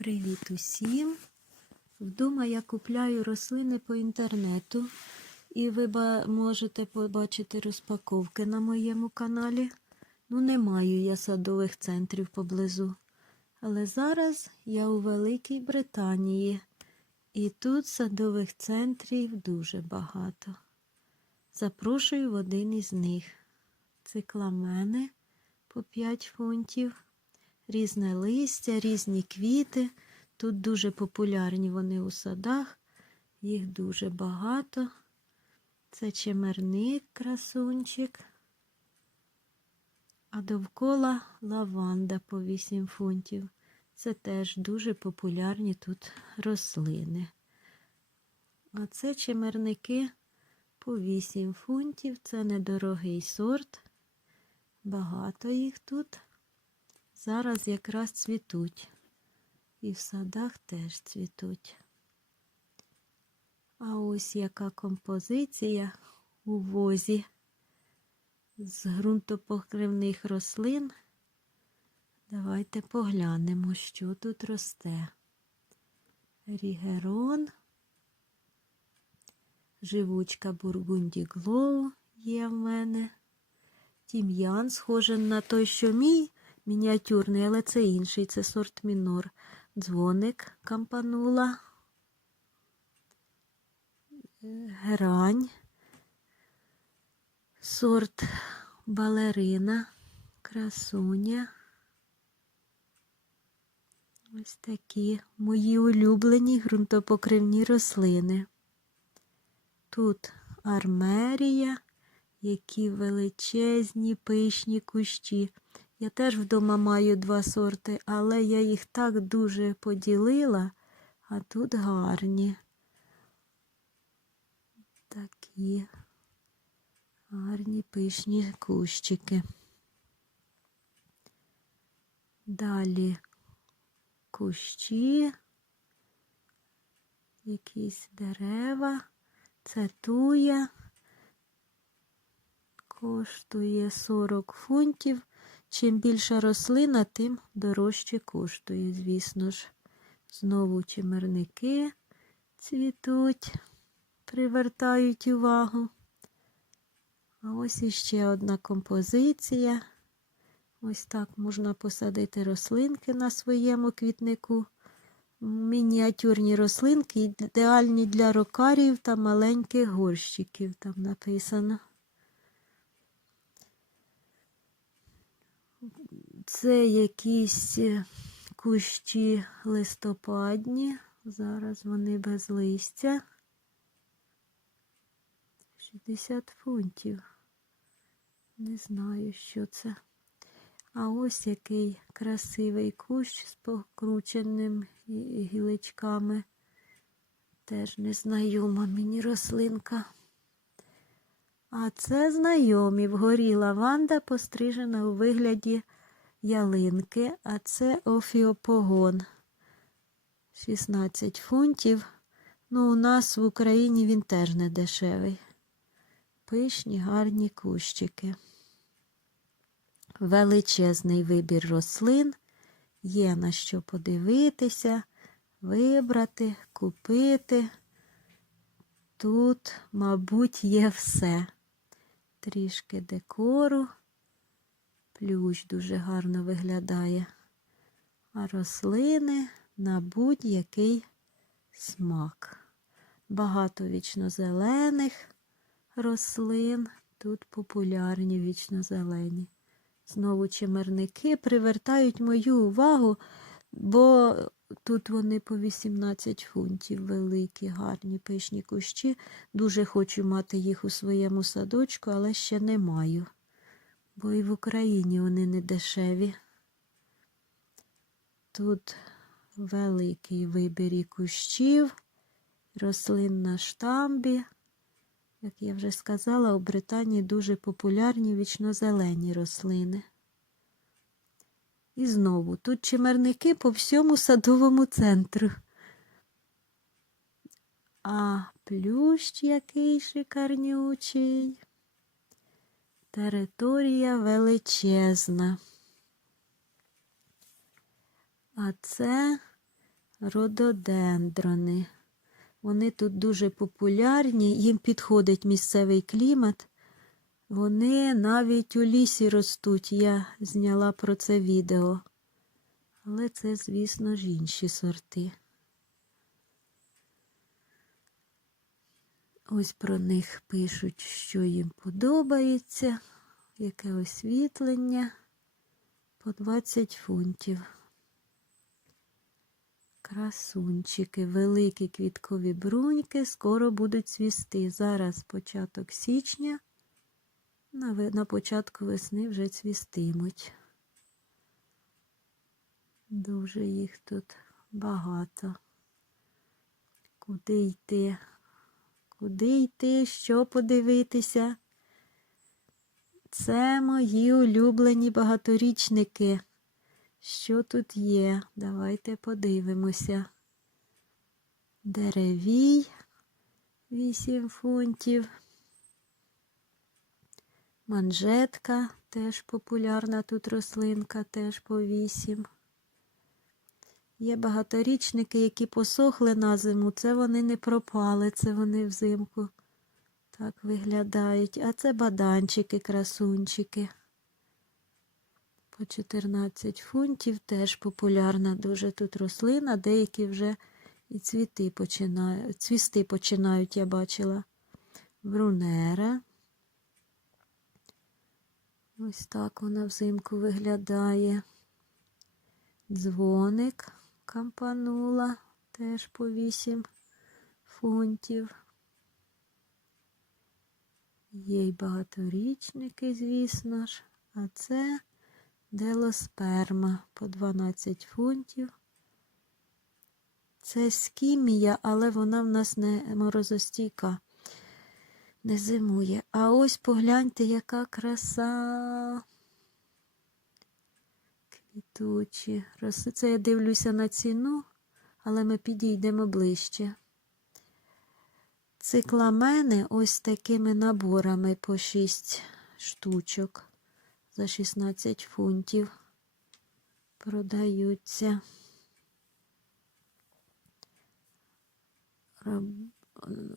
Привіт усім! Вдома я купляю рослини по інтернету, і ви можете побачити розпаковки на моєму каналі. Ну, не маю я садових центрів поблизу. Але зараз я у Великій Британії, і тут садових центрів дуже багато. Запрошую в один із них. Цикламени по 5 фунтів різне листя, різні квіти. Тут дуже популярні вони у садах, їх дуже багато. Це чемерник, красунчик. А довкола лаванда по 8 фунтів. Це теж дуже популярні тут рослини. А це чемерники по 8 фунтів. Це недорогий сорт. Багато їх тут. Зараз якраз цвітуть. І в садах теж цвітуть. А ось яка композиція у возі з ґрунтопокривних рослин. Давайте поглянемо, що тут росте. Рігерон, живучка Бургунді Глоу є в мене. Тім'ян схожий на той, що мій мініатюрний, але це інший, це сорт мінор. Дзвоник кампанула, грань, сорт балерина, красуня. Ось такі мої улюблені ґрунтопокривні рослини. Тут армерія, які величезні пишні кущі. Я теж вдома маю два сорти, але я їх так дуже поділила, а тут гарні. Такі гарні пишні кущики. Далі кущі, якісь дерева, це туя, коштує 40 фунтів. Чим більша рослина, тим дорожче коштує, звісно ж. Знову чимерники цвітуть, привертають увагу. А ось іще одна композиція. Ось так можна посадити рослинки на своєму квітнику. Мініатюрні рослинки ідеальні для рокарів та маленьких горщиків, там написано. Це якісь е, кущі листопадні. Зараз вони без листя. 60 фунтів. Не знаю, що це. А ось який красивий кущ з покрученим гілочками. Теж незнайома мені рослинка. А це знайомі вгорі лаванда пострижена у вигляді ялинки, а це офіопогон. 16 фунтів. Ну, у нас в Україні він теж не дешевий. Пишні гарні кущики. Величезний вибір рослин. Є на що подивитися, вибрати, купити. Тут, мабуть, є все. Трішки декору. Плющ дуже гарно виглядає. А рослини на будь-який смак. Багато вічнозелених рослин. Тут популярні вічнозелені. Знову чимерники привертають мою увагу, бо тут вони по 18 фунтів великі, гарні пишні кущі. Дуже хочу мати їх у своєму садочку, але ще не маю бо і в Україні вони не дешеві. Тут великий вибір і кущів, рослин на штамбі. Як я вже сказала, у Британії дуже популярні вічнозелені рослини. І знову тут чимерники по всьому садовому центру. А плющ який шикарнючий. Територія величезна. А це рододендрони. Вони тут дуже популярні, їм підходить місцевий клімат. Вони навіть у лісі ростуть. Я зняла про це відео. Але це, звісно ж, інші сорти. Ось про них пишуть, що їм подобається, яке освітлення по 20 фунтів. Красунчики, великі квіткові бруньки скоро будуть цвісти. Зараз початок січня, на, початку весни вже цвістимуть. Дуже їх тут багато. Куди йти? Куди йти? Що подивитися? Це мої улюблені багаторічники. Що тут є? Давайте подивимося. Деревій 8 фунтів. Манжетка теж популярна тут рослинка, теж по 8. Є багаторічники, які посохли на зиму. Це вони не пропали, це вони взимку так виглядають. А це баданчики, красунчики. По 14 фунтів теж популярна дуже тут рослина. Деякі вже і цвіти починають, цвісти починають, я бачила. Брунера. Ось так вона взимку виглядає. Дзвоник кампанула теж по 8 фунтів. Є й багаторічники, звісно ж, а це делосперма по 12 фунтів. Це скімія, але вона в нас не морозостійка, не зимує. А ось погляньте, яка краса. Квітучі. Роси. Це я дивлюся на ціну, але ми підійдемо ближче. Цикламени ось такими наборами по 6 штучок за 16 фунтів продаються.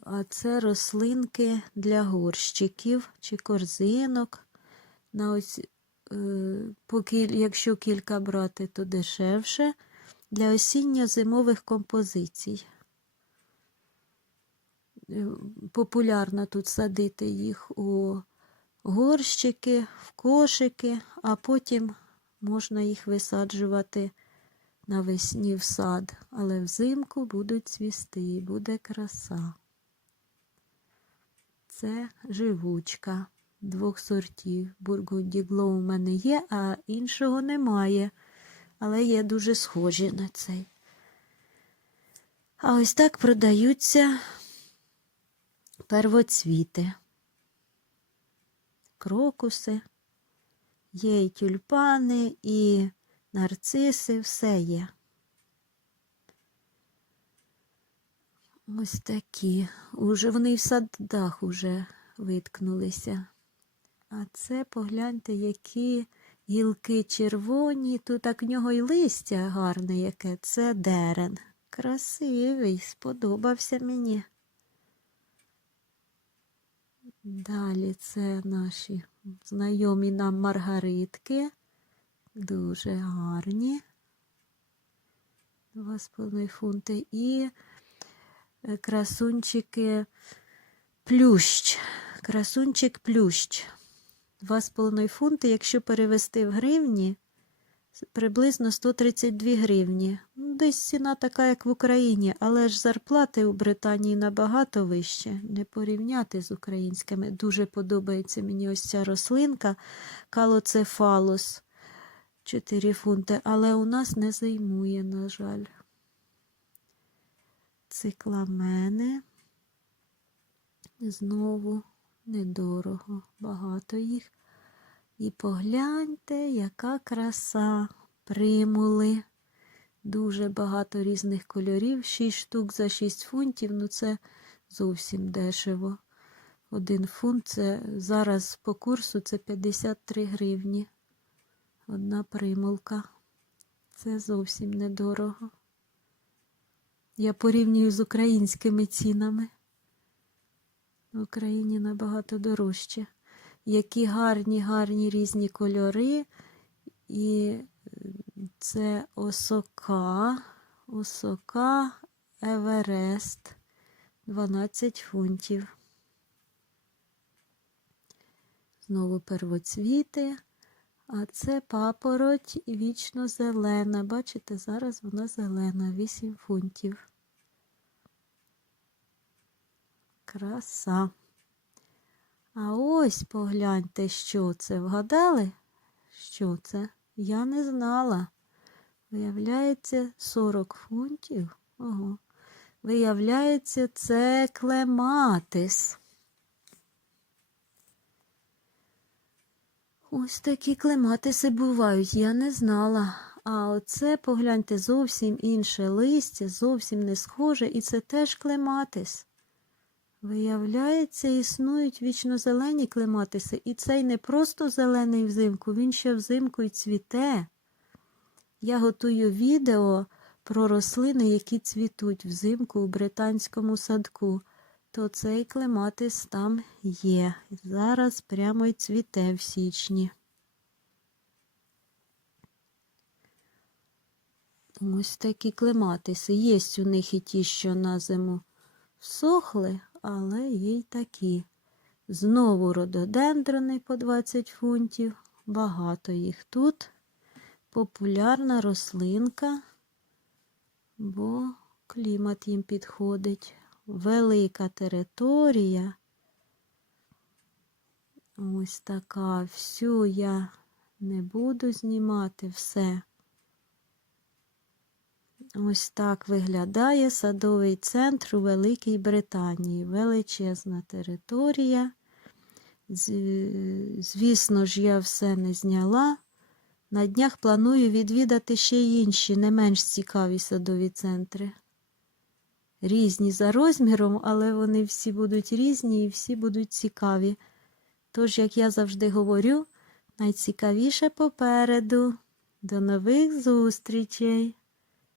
А це рослинки для горщиків чи корзинок. На ось, якщо кілька брати, то дешевше. Для осінньо-зимових композицій. Е, Популярно тут садити їх у горщики, в кошики, а потім можна їх висаджувати навесні в сад, але взимку будуть цвісти, і буде краса. Це живучка двох сортів. Бургунді Глоу у мене є, а іншого немає, але є дуже схожі на цей. А ось так продаються первоцвіти, крокуси, є і тюльпани, і нарциси, все є. Ось такі. Уже вони в садах уже виткнулися. А це погляньте, які гілки червоні. Тут так в нього й листя гарне яке. Це дерен. Красивий, сподобався мені. Далі це наші знайомі нам маргаритки. Дуже гарні. Два з половиною фунти. І е, красунчики плющ. Красунчик плющ. Два з половиною фунти, якщо перевести в гривні, приблизно 132 гривні. Ну, Десь ціна така, як в Україні, але ж зарплати у Британії набагато вище. Не порівняти з українськими. Дуже подобається мені ось ця рослинка калоцефалус. 4 фунти, але у нас не займує, на жаль. Цикламени. Знову недорого, багато їх. І погляньте, яка краса. Примули. Дуже багато різних кольорів. 6 штук за 6 фунтів, ну це зовсім дешево. Один фунт це зараз по курсу це 53 гривні. Одна примулка. Це зовсім недорого. Я порівнюю з українськими цінами. В Україні набагато дорожче. Які гарні, гарні різні кольори. І це осока, осока Еверест 12 фунтів. Знову первоцвіти. А це папороть вічно зелена. Бачите, зараз вона зелена, 8 фунтів. Краса. А ось погляньте, що це. Вгадали? Що це? Я не знала. Виявляється, 40 фунтів. Ого. Виявляється, це клематис. Ось такі клематиси бувають, я не знала. А оце, погляньте, зовсім інше листя, зовсім не схоже, і це теж клематис. Виявляється, існують вічнозелені клематиси, і цей не просто зелений взимку, він ще взимку й цвіте. Я готую відео про рослини, які цвітуть взимку у британському садку, то цей клематис там є. Зараз прямо й цвіте в січні. Ось такі клематиси. Є у них і ті, що на зиму всохли, але є й такі. Знову рододендрони по 20 фунтів. Багато їх тут. Популярна рослинка, бо клімат їм підходить. Велика територія. Ось така. Всю я не буду знімати все. Ось так виглядає садовий центр у Великій Британії. Величезна територія. Звісно ж, я все не зняла. На днях планую відвідати ще й інші, не менш цікаві садові центри. Різні за розміром, але вони всі будуть різні і всі будуть цікаві. Тож, як я завжди говорю, найцікавіше попереду. До нових зустрічей!